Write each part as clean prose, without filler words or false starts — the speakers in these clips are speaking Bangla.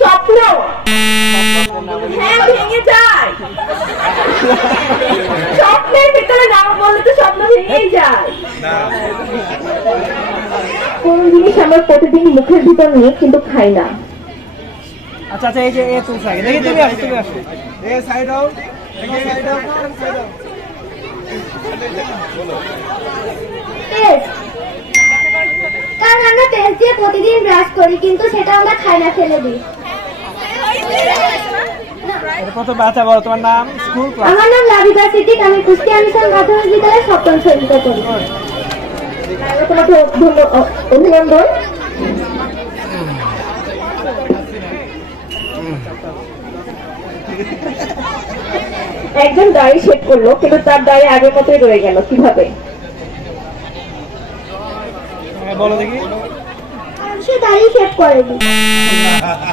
স্বপ্ন। হ্যাঁ ভেঙে যায়, স্বপ্নের ভিতরে নাম বললে তো স্বপ্ন ভেঙেই যায়। কোন জিনিস আমরা প্রতিদিন মুখের ভিতর নিয়ে কিন্তু খাই না? আচ্ছা আচ্ছা, এই যে এ তুলছে আগে, দেখি তুমি আসো, তুমি আসো, এ side out, side out, side out. কারণ আমরা টেস্ট দিয়ে প্রতিদিন ব্রাশ করি, কিন্তু সেটা আমরা খাই না, ফেলে দিই। কত বাচ্চা বলো, তোমার নাম, স্কুল, ক্লাস? আমার নাম লাবিবা সিদ্দিক, আমি কুষ্টিয়া মিশন প্রাথমিক বিদ্যালয়ে সপ্তম শ্রেণীতে পড়ি। তোমাকে অভিনন্দন। একজন দাড়ি শেভ করলো, কিন্তু তার দাড়ি আগের মতোই রয়ে গেল, কিভাবে? বলো দেখি। সে দাড়ি শেভ করেনি,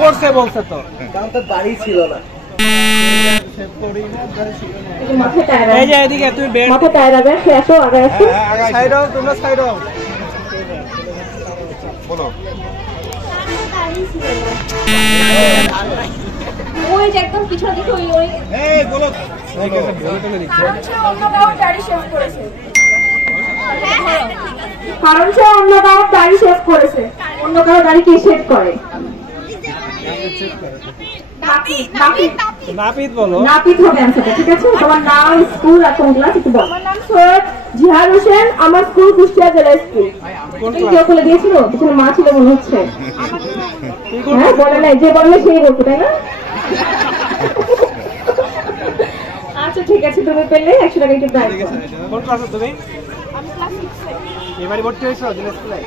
করছে বলছে তো, কারণ তার দাড়ি ছিল না। মাথায় টায়ার, এই যে এদিকে তুমি বের, মাথায় টায়ার আগে, সে আসো, আগে আসো। সাইড আউট, তোমরা সাইড আউট। বলো। দাড়ি ছিল না। ওই যে একদম পিছনে দিকে, ওই এই বলো। অন্য কারো দাড়ি শেভ করেছে, কারণ সে অন্য কারো দাড়ি শেভ করেছে। অন্য কারো দাড়ি কে শেভ করে? নাপিত বলো। নাপিত হবে অ্যান্সারটা, ঠিক আছে? তোমার নাম, স্কুল আর কোন ক্লাস একটু বলো। আমার নাম সৈয়দ জিহাদ হোসেন, আমার স্কুল কুষ্টিয়া জেলা স্কুল। কেউ বলে দিয়েছিল? পিছনে মা ছিল মনে হচ্ছে। হ্যাঁ বলে নাই, যে বললে সেই বলতো, তাই না? আচ্ছা ঠিক আছে, তুমি পেলে 100 টাকা একটু দাও। কোন ক্লাসে তুমি? আমি ক্লাস 6 এ। এবারে ভর্তি হয়েছো জেলা স্কুলে?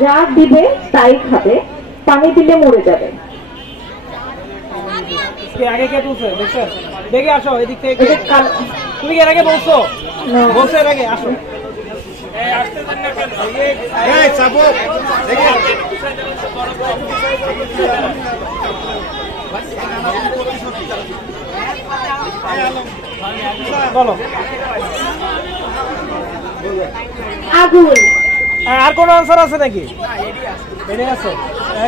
যা দিবে তাই খাবে, পানি দিলে মরে যাবে। আগে কে তুলছে দেখছো? দেখে আসো এদিক থেকে। তুমি কি এর আগে বলছো? বলছো এর আগে, আসো। এই আসতে দেন না কেন? এই চাপো দেখি। বলো। আগুন। আর কোন আনসার আছে নাকি? এটাই আছে।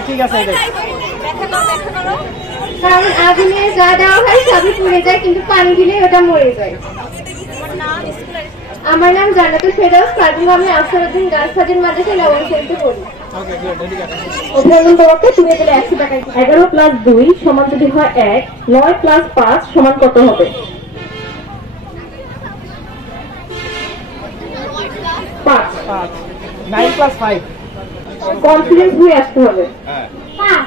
ঠিক আছে, এটাই। কারণ আগুনে যা দেওয়া হয় সবই পুড়ে যায়, কিন্তু পানি দিলে ওটা মরে যায়। আমার নাম জান্নাতুল ফেরদৌস, আমি আফসারউদ্দিন গার্লস ফাজিল মাদ্রাসায় নবম শ্রেণীতে পড়ি। অভিনন্দন তোমাকে, তুমি পেলে 100 টাকা। 11 + 2 সমান যদি হয় 1, 9 + 5 সমান কত হবে? 5। 9 + 5। কনফিডেন্স হয়ে আসতে হবে। 5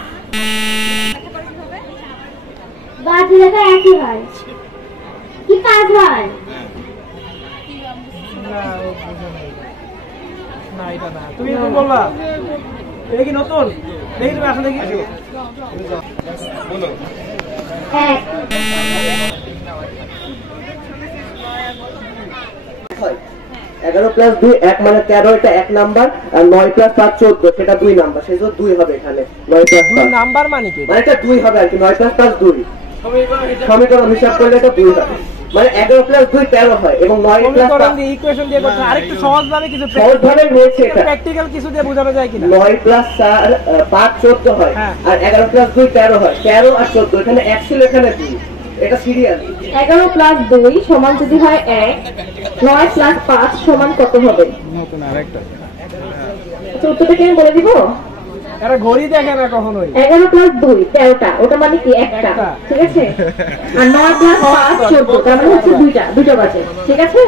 5 লেখা একই হয় কি 5 হয়? না এটা না, তুমি নতুন বললা। এটা কি নতুন? দেখি তুমি আসো, দেখি বলো। 1 11 + 2 1 মানে 13, এটা 1 নাম্বার। আর 9 + 5 14, সেটা 2 নাম্বার। সেজন্য 2 হবে এখানে। 9 + 5 নাম্বার মানে কি? মানে এটা 2 হবে আর কি। 9 + 5 2 সমীকরণ হিসাব করলে এটা 2 হবে। মানে 11 + 2 13 হয়, এবং 9 + 5 ইকুয়েশন দিয়ে করতে আরেকটু সহজ ভাবে কিছু সহজভাবে রয়েছে এটা। প্র্যাকটিক্যাল কিছু দিয়ে বোঝানো যায় কিনা? 9 + 4 5 14 হয়, আর 11 + 2 13 হয়। 13 আর 14, এখানে 1 ছিল, এখানে 2। এটা সিরিয়াল। 11 + 2 সমান যদি হয় 1, 9 + 5 সমান কত হবে? নতুন আরেকটা। উত্তরটা কি আমি বলে দিব? এরা ঘড়ি দেখে না কখনোই। 11 + 2 13টা, ওটা মানে কি একটা, ঠিক আছে? আর 9 + 5 14, তার মানে হচ্ছে দুইটা বাজে, ঠিক আছে?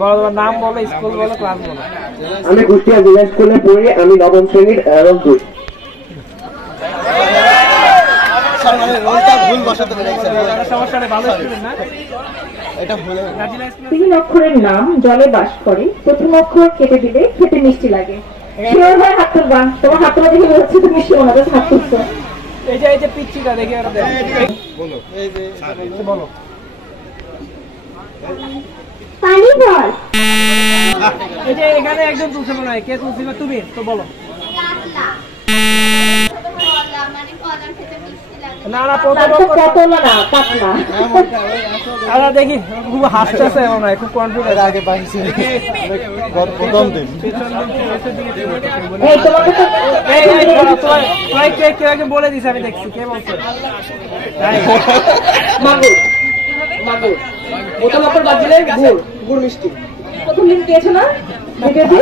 বলো, তোমার নাম বলো, স্কুল বলো, ক্লাস বলো। আমি কুষ্টিয়া জেলা স্কুলে পড়ি, আমি নবম শ্রেণীর রোল 2। সমস্যা নেই, ভালো স্টুডেন্ট না? এটা ভুলে 3 অক্ষরের নাম জলে বাস করে, প্রথম অক্ষর কেটে দিলে খেতে মিষ্টি লাগে। শিওর হয় হাত তুলবা। তোমার হাত তোলা দেখে বলছি তুমি শিওর না, হাত তুলছো। এই যে পিচ্চিটা দেখে ওরা বলো। এই যে বলো। পানি বল। এই যে এখানে একজন তুলছে মনে হয়, কে তুলছিল? তুমি তো বলো। কাতলা। মানে কলা খেতে মিষ্টি লাগে। না না তার তো পতলা না, পাতলা। আচ্ছা দেখি খুব হাসতেছে মনে হয়, খুব কনফিডেন্ট। আগে পাইছি প্রথম দিন এই তোমাকে তো কেউ আগে বলে দিছে, আমি দেখছি। কে বলছে? মাগুর। মাগুর প্রথম অপর বাদ দিলে গুড় মিষ্টি। প্রথম দিন পেয়েছো না? দেখেছি?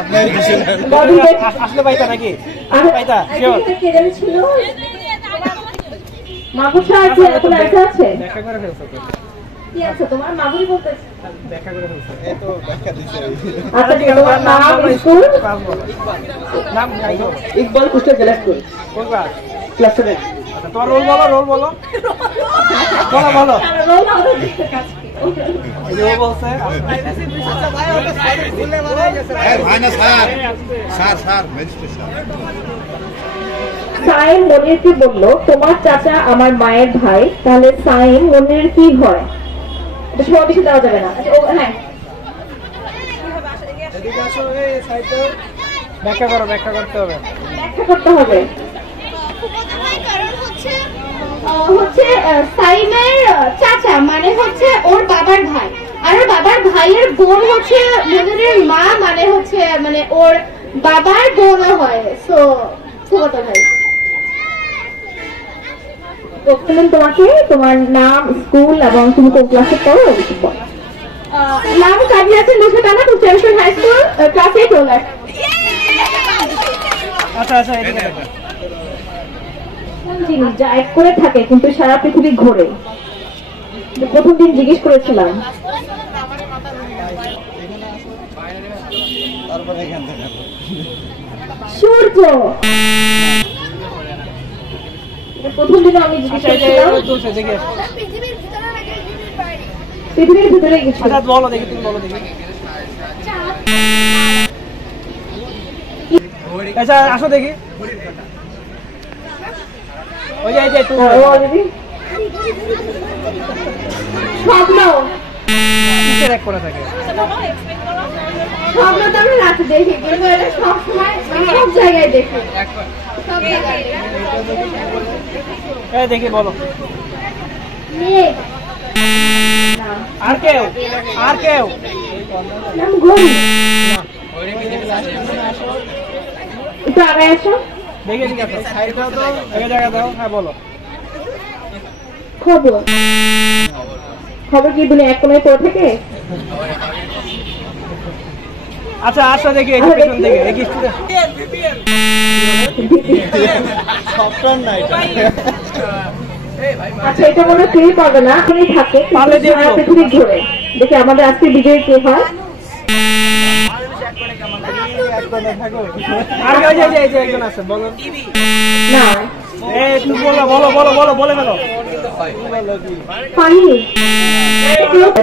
আপনার দিছেন কদিন পেয়েছো? আসলে পাইতা নাকি? আরে, পাইতা আরে, কে জানি ছিল? মাগুর ছাড়া কি আর কোনো answer আছে? দেখা করে ফেলছো তো। কি আছে তোমার? মাগুরই বলতেছে। দেখা করে ফেলছো। এই তো ব্যাখ্যা দিছে আচ্ছা, ঠিক আছে, তোমার নাম, স্কুল? নাম নাই বলো। ইকবাল কুষ্টিয়া জেলা স্কুল, কোন ক্লাস? ক্লাস 7। আচ্ছা তোমার রোল বলো, রোল বলো, বলো বলো। রোল আমাদের দেখতে কাজ কি? এই যে ও বলছে ভাই না sir sir sir magistrate Saim মনিরকে বললো, তোমার চাচা আমার মায়ের ভাই, তাহলে সাইম মনির কি হয়? এটা সময় বেশি দেওয়া যাবে না। আচ্ছা, ও হ্যাঁ, এদিকে আসো, এই সাইডে ব্যাখ্যা করো, ব্যাখ্যা করতে হবে। ব্যাখ্যা করতে হবে। কারণ হচ্ছে সাইমের চাচা মানে হচ্ছে ওর বাবার ভাই, আর ওর বাবার ভাইয়ের বোন হচ্ছে মনিরের মা, মানে হচ্ছে মানে ওর বাবার বোনও হয়, সো ফুফাতো ভাই। প্রথমে তোমাকে তোমার নাম, স্কুল এবং তুমি কোন ক্লাসে পড়ো বলো। নাম কাজী আছে Nusrat Kushtia high school, class 8 রোলার। আচ্ছা আচ্ছা এদিকে দেখো। কোন জিনিস যা এক করে থাকে কিন্তু সারা পৃথিবী ঘোরে? প্রথম দিন জিজ্ঞেস করেছিলাম। তারপর এখান থেকে সূর্য। এটা প্রথম দিনে আমি জিজ্ঞেস আচ্ছা এই যে করেছিলাম। চলছে দেখে। পৃথিবীর ভিতরে কিছু। আচ্ছা বলো দেখি, তুমি বলো দেখি। আচ্ছা আসো দেখি। ওই যে এই যে তুমি ও দিদি, স্বপ্ন। কিসের এক করে থাকে? স্বপ্ন তো আমি রাতে দেখি, কিন্তু এটা সবসময় সব জায়গায় দেখি, সব জায়গায় এই দেখি বলো। মেঘ। আর কেউ? আর কেউ? নাম ঘড়ি। একটু আগে আসো। দেখে ঠিক আছে। আগে জায়গা দাও, হ্যাঁ বলো। খবর। খবর কি দুনিয়া এক কোণায় পড়ে থাকে? আচ্ছা আসো দেখি, এই যে পেছন থেকে এই স্টুডেন্ট। সফটওয়্যার না এটা আচ্ছা, এটা মনে কেউই পারবে না। এখানেই থাকে কিন্তু পারলে দিয়ে সারা দিও। পৃথিবী ঘোরে। দেখি আমাদের আজকে বিজয়ী কে হয়। এক কোণে থাকো। আর ওই যে এই যে একজন আছে, বলো। না, এই তুমি বলো বলো বলো বলো বলে ফেলো। পাইনি।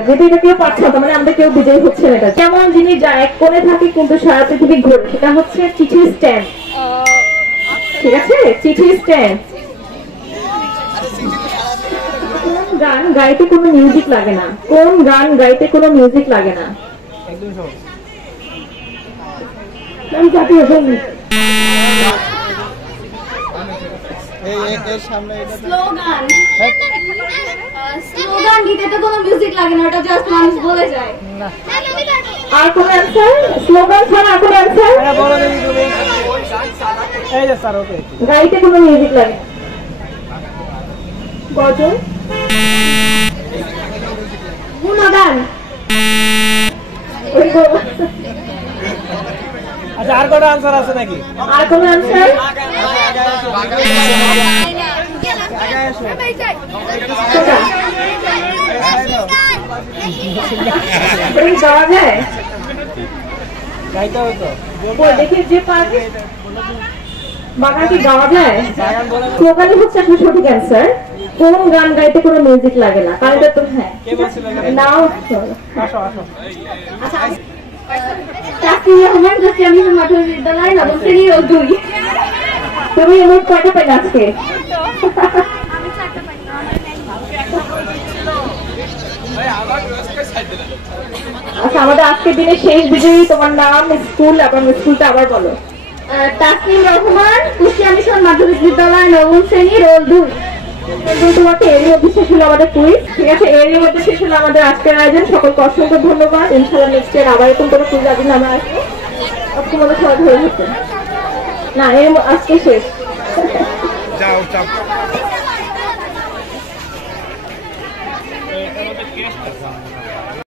যদি এটা কেউ পাচ্ছে না, তার মানে আমরা কেউ বিজয়ী হচ্ছে না। এটা যেমন জিনিস যা এক কোণে থাকে কিন্তু সারা পৃথিবী ঘোরে, সেটা হচ্ছে চিঠির স্ট্যাম্প। ঠিক আছে, চিঠির স্ট্যাম্প। কোন গান গাইতে কোনো মিউজিক লাগে না? কোন গান গাইতে কোনো মিউজিক লাগে না? একদম সহজ। আমি জাতীয় সঙ্গীত। এই এর সামনে এটা স্লোগান। স্লোগান দিতে তো কোনো মিউজিক লাগে না, ওটা জাস্ট মানুষ বলে যায়। না আর কোন অ্যান্সার? স্লোগান ছাড়া আর কোন অ্যান্সার? হ্যাঁ বলো দেখি তুমি। এই যে স্যার ওকে। গাইতে কোনো মিউজিক লাগে না। গজল। গুণগান। ওই গো- আচ্ছা আর কটা আনসার আছে নাকি? আর কোন অ্যান্সার? কোনটা? এটা কি গাওয়া যায়? গাইতে হবে তো। ওই দেখি যে পারবে। বাগান কি গাওয়া যায়? বাগান বলে স্লোগানই হচ্ছে আসলে সঠিক অ্যান্সার। কোন গান গাইতে কোনো মিউজিক লাগে না? কারণ এটা তো হ্যাঁ কে বলছিল এখানে? নাও। আসো আসো। তাসকিন রহমান, কুষ্টিয়া মিশন মাধ্যমিক বিদ্যালয়, নবম শ্রেণী ও 2। তুমি এমন কয়টা পেলে আজকে? আচ্ছা, আমাদের আজকের দিনের শেষ বিজয়ী, তোমার নাম, স্কুল এবং স্কুলটা আবার বলো। তাসকিন রহমান, কুষ্টিয়া মিশন মাধ্যমিক বিদ্যালয়, নবম শ্রেণী, রোল 2। তোমাকে এরই মধ্যে শেষ হলো আমাদের কুইজ। ঠিক আছে, এরই মধ্যে শেষ হলো আমাদের আজকের আয়োজন। সকলকে অসংখ্য ধন্যবাদ। ইনশাআল্লাহ নেক্সট ইয়ার আবার এরকম কোনো কুইজ আয়োজন আমরা আসবো। তোমাদের সবাই ধরে হচ্ছে না, আজকে শেষ। যাও যাও এটা